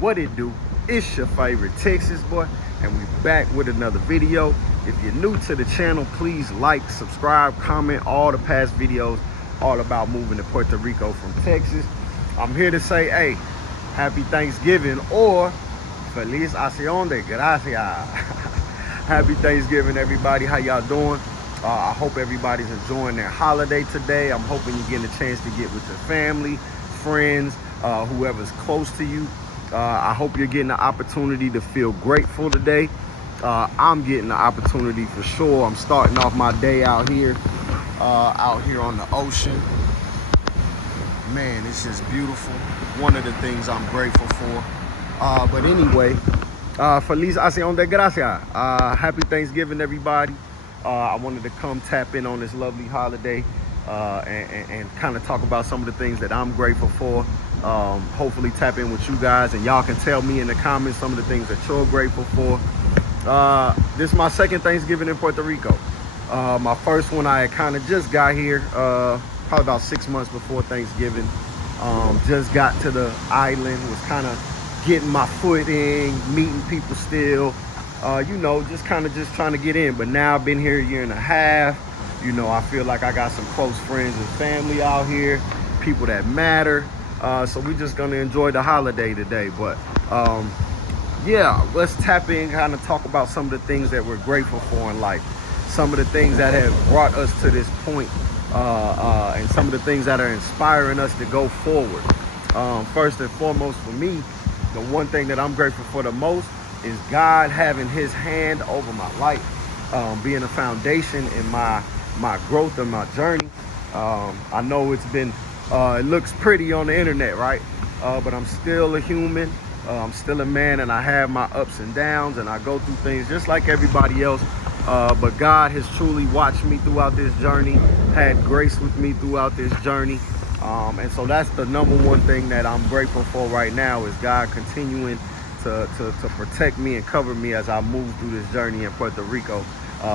What it do? It's your favorite Texas boy, and we back with another video. If you're new to the channel, please like, subscribe, comment. All the past videos all about moving to Puerto Rico from Texas. I'm here to say, hey, happy Thanksgiving, or Feliz Accion de Gracias. Happy Thanksgiving, everybody. How y'all doing? I hope everybody's enjoying their holiday today. I'm hoping you're getting a chance to get with your family, friends, whoever's close to you. I hope you're getting the opportunity to feel grateful today. I'm getting the opportunity for sure. I'm starting off my day out here on the ocean. Man, it's just beautiful. One of the things I'm grateful for. But anyway, Feliz Accion de Gracias. Happy Thanksgiving, everybody. I wanted to come tap in on this lovely holiday and kind of talk about some of the things that I'm grateful for. Hopefully tap in with you guys, and y'all can tell me in the comments some of the things that you're grateful for. This is my second Thanksgiving in Puerto Rico. My first one, I kind of just got here probably about 6 months before Thanksgiving. Just got to the island, was kind of getting my foot in, meeting people still, you know, just trying to get in. But now I've been here a year and a half. You know, I feel like I got some close friends and family out here, people that matter. So we're just gonna enjoy the holiday today. But yeah, let's tap in, kind of talk about some of the things that we're grateful for in life, some of the things that have brought us to this point, and some of the things that are inspiring us to go forward. First and foremost, for me, the one thing that I'm grateful for the most is God having his hand over my life, being a foundation in my growth and my journey. I know it's been it looks pretty on the internet, right? But I'm still a human. I'm still a man, and I have my ups and downs, and I go through things just like everybody else. But God has truly watched me throughout this journey, had grace with me throughout this journey. And so that's the number one thing that I'm grateful for right now, is God continuing to protect me and cover me as I move through this journey in Puerto Rico,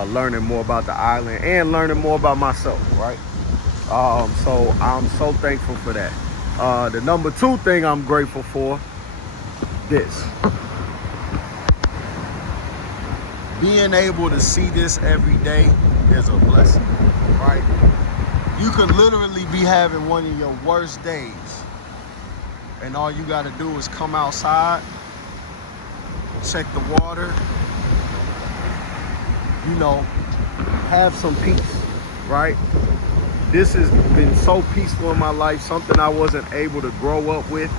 learning more about the island and learning more about myself, right? So I'm so thankful for that. The number two thing I'm grateful for, this. Being able to see this every day is a blessing, right? You could literally be having one of your worst days, and all you got to do is come outside, check the water, you know, have some peace, right? This has been so peaceful in my life, something I wasn't able to grow up with.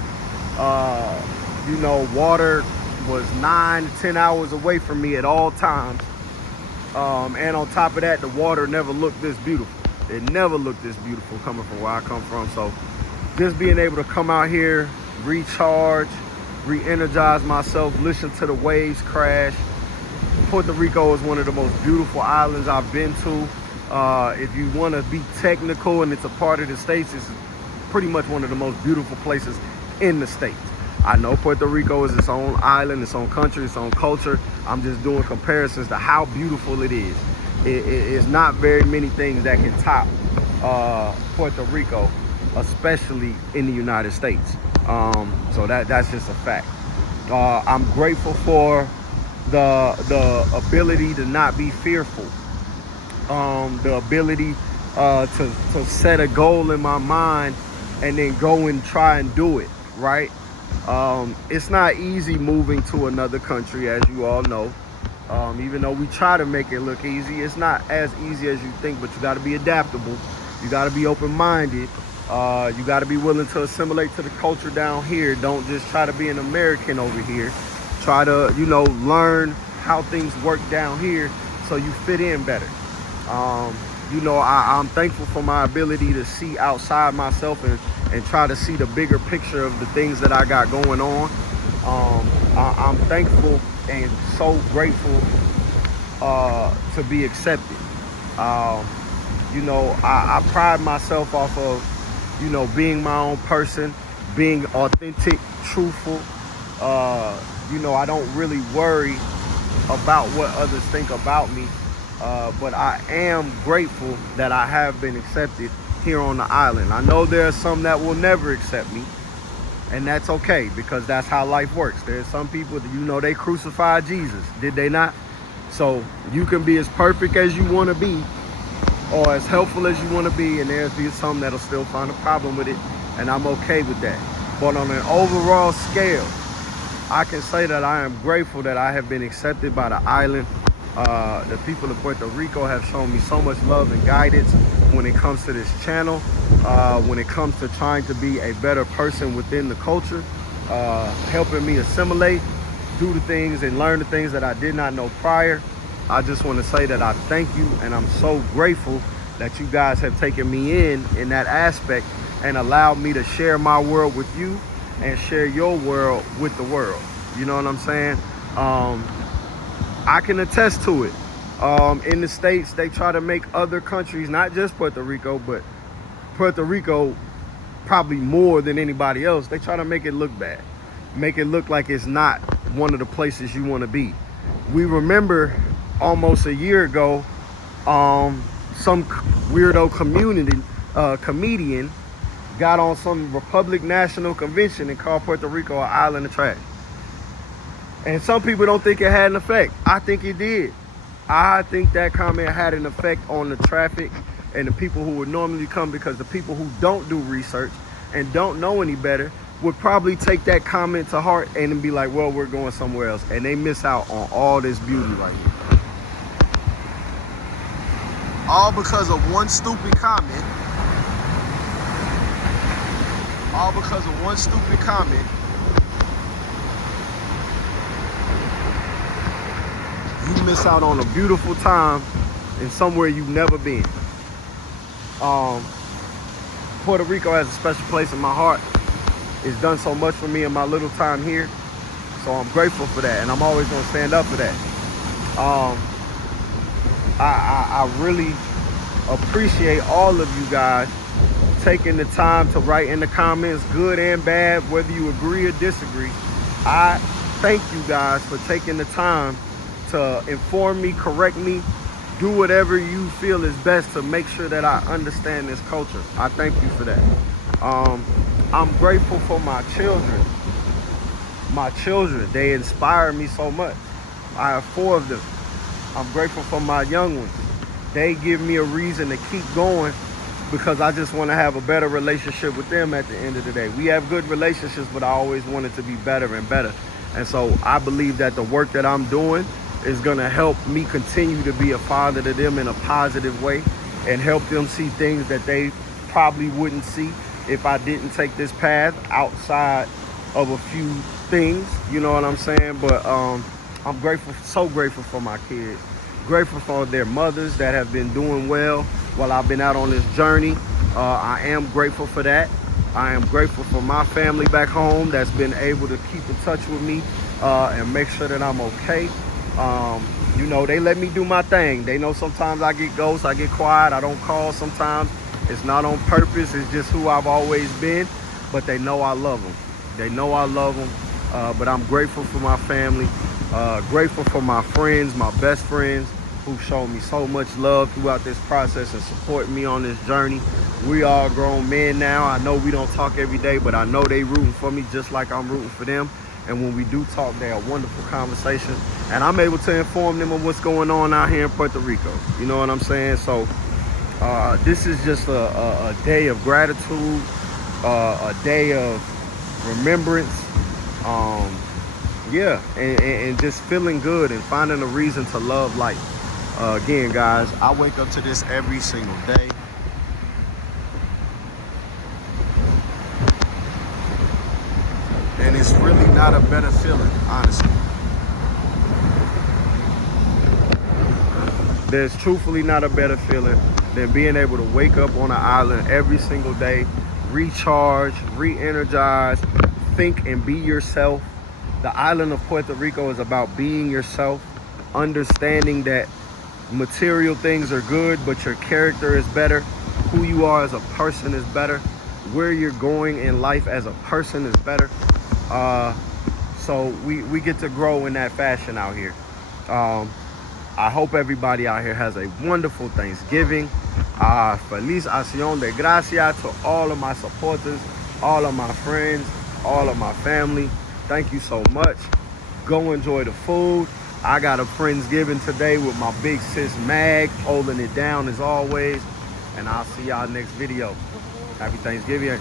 You know, water was 9 to 10 hours away from me at all times. And on top of that, the water never looked this beautiful. It never looked this beautiful coming from where I come from. So just being able to come out here, recharge, re-energize myself, listen to the waves crash. Puerto Rico is one of the most beautiful islands I've been to. If you want to be technical, and it's a part of the States, it's pretty much one of the most beautiful places in the States. I know Puerto Rico is its own island, its own country, its own culture. I'm just doing comparisons to how beautiful it is. It's not very many things that can top Puerto Rico, especially in the United States. So that's just a fact. I'm grateful for the ability to not be fearful. The ability to set a goal in my mind and then go and try and do it, right? It's not easy moving to another country, as you all know. Even though we try to make it look easy, it's not as easy as you think, but you got to be adaptable. You got to be open-minded. You got to be willing to assimilate to the culture down here. Don't just try to be an American over here. Try to, you know, learn how things work down here so you fit in better. You know, I'm thankful for my ability to see outside myself and try to see the bigger picture of the things that I got going on. I'm thankful and so grateful to be accepted. You know, I pride myself off of, you know, being my own person, being authentic, truthful. You know, I don't really worry about what others think about me. But I am grateful that I have been accepted here on the island. I know there are some that will never accept me, And that's okay, because that's how life works. There's some people that, you know, they crucified Jesus, did they not? So you can be as perfect as you want to be, or as helpful as you want to be, and there's be some that'll still find a problem with it, and I'm okay with that. But on an overall scale, I can say that I am grateful that I have been accepted by the island. The people of Puerto Rico have shown me so much love and guidance when it comes to this channel, when it comes to trying to be a better person within the culture, helping me assimilate, do the things and learn the things that I did not know prior. I just want to say that I thank you, and I'm so grateful that you guys have taken me in that aspect and allowed me to share my world with you and share your world with the world. You know what I'm saying? I can attest to it. In the States, they try to make other countries, not just Puerto Rico, but Puerto Rico probably more than anybody else, they try to make it look bad. Make it look like it's not one of the places you want to be. We remember almost a year ago, some weirdo comedian got on some Republic National Convention and called Puerto Rico an island of trash. And some people don't think it had an effect. I think it did. I think that comment had an effect on the traffic and the people who would normally come, because the people who don't do research and don't know any better would probably take that comment to heart and then be like, well, we're going somewhere else. And they miss out on all this beauty right here. All because of one stupid comment. All because of one stupid comment. You miss out on a beautiful time in somewhere you've never been. Puerto Rico has a special place in my heart. It's done so much for me in my little time here. So I'm grateful for that, and I'm always gonna stand up for that. I really appreciate all of you guys taking the time to write in the comments, good and bad, whether you agree or disagree. I thank you guys for taking the time to inform me, correct me, do whatever you feel is best to make sure that I understand this culture. I thank you for that. I'm grateful for my children. My children, they inspire me so much. I have 4 of them. I'm grateful for my young ones. They give me a reason to keep going, because I just want to have a better relationship with them at the end of the day. We have good relationships, but I always want it to be better and better. And so I believe that the work that I'm doing is going to help me continue to be a father to them in a positive way, and help them see things that they probably wouldn't see if I didn't take this path outside of a few things, you know what I'm saying? But I'm grateful, so grateful for my kids. Grateful for their mothers that have been doing well while I've been out on this journey. I am grateful for that. I am grateful for my family back home that's been able to keep in touch with me and make sure that I'm okay. You know, they let me do my thing. They know sometimes I get ghosts, I get quiet, I don't call sometimes. It's not on purpose, it's just who I've always been. But they know I love them. They know I love them. But I'm grateful for my family. Grateful for my friends, my best friends, who've shown me so much love throughout this process and support me on this journey. We all grown men now. I know we don't talk every day, but I know they rooting for me just like I'm rooting for them. And when we do talk, they're a wonderful conversation. And I'm able to inform them of what's going on out here in Puerto Rico. You know what I'm saying? So this is just a day of gratitude, a day of remembrance. Yeah, and just feeling good and finding a reason to love life. Again, guys, I wake up to this every single day. And it's really not a better feeling, honestly. There's truthfully not a better feeling than being able to wake up on an island every single day, recharge, re-energize, think and be yourself. The island of Puerto Rico is about being yourself, understanding that material things are good, but your character is better. Who you are as a person is better. Where you're going in life as a person is better. So we get to grow in that fashion out here. I hope everybody out here has a wonderful Thanksgiving. Feliz Accion de Gracias to all of my supporters, all of my friends. all of my family. Thank you so much. Go enjoy the food. I got a Friendsgiving today with my big sis Mag, holding it down as always. And I'll see y'all next video. Happy Thanksgiving.